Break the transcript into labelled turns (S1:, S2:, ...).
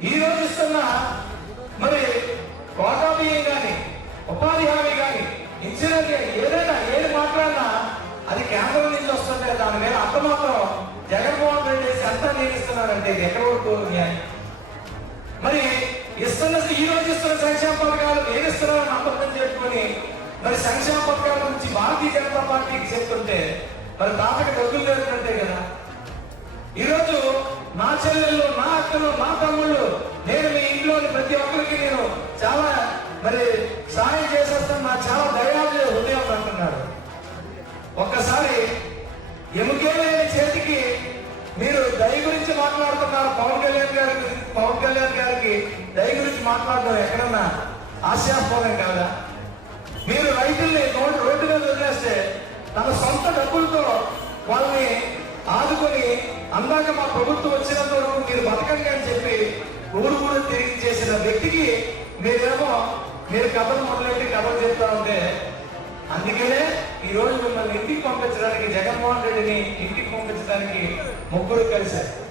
S1: ఈ రోజు ఇస్తున్న మరి కోటా బియ్యం కానీ ఉపాధి హామీ కానీ ఇన్సూరెన్స్ ఏదైనా ఏది మాట్లాడినా అది కేంద్రం నుంచి వస్తుంటే దాని మీద అంత మాత్రం జగన్మోహన్ రెడ్డి ఎంత నియమిస్తున్నారంటే ఇది ఎక్కడ వరకు న్యాయం? మరి ఇస్తున్న ఈ రోజు ఇస్తున్న సంక్షేమ పథకాలు నేను ఇస్తున్నానని నమ్మకం చెప్పుకొని మరి సంక్షేమ పథకాల నుంచి భారతీయ జనతా పార్టీకి చెప్తుంటే మరి తాతకి డబ్బులు లేదంటే కదా? ఈరోజు నా చెల్లెళ్ళు నా అక్కలు నా తమ్ముళ్ళు నేను ప్రతి ఒక్కరికి నేను చాలా మరి సహాయం చేసేస్తాను నాకు చాలా దయాలు హృదయం అంటున్నాడు ఒక్కసారి ఎముకే లేని చేతికి మీరు దయ గురించి మాట్లాడుతున్నారు. పవన్ కళ్యాణ్ గారికి పవన్ కళ్యాణ్ గారికి దయ గురించి మాట్లాడడం ఎక్కడన్నా ఆశాస్పదం కాదా? మీరు రైతుల్ని రోడ్డు రోడ్డు మీద వదిలేస్తే తన సొంత డబ్బులతో వాళ్ళని ఆదుకొని అందాక మా ప్రభుత్వం వచ్చినంత వరకు మీరు బతకండి అని చెప్పి ఊరు వ్యక్తికి మీరేమో మీరు కథలు మొదలెట్టి కథలు చెప్తా ఉంటే అందుకనే ఈ రోజు మిమ్మల్ని ఇంటికి పంపించడానికి జగన్మోహన్ రెడ్డిని ఇంటికి పంపించడానికి ముగ్గురు కలిశారు.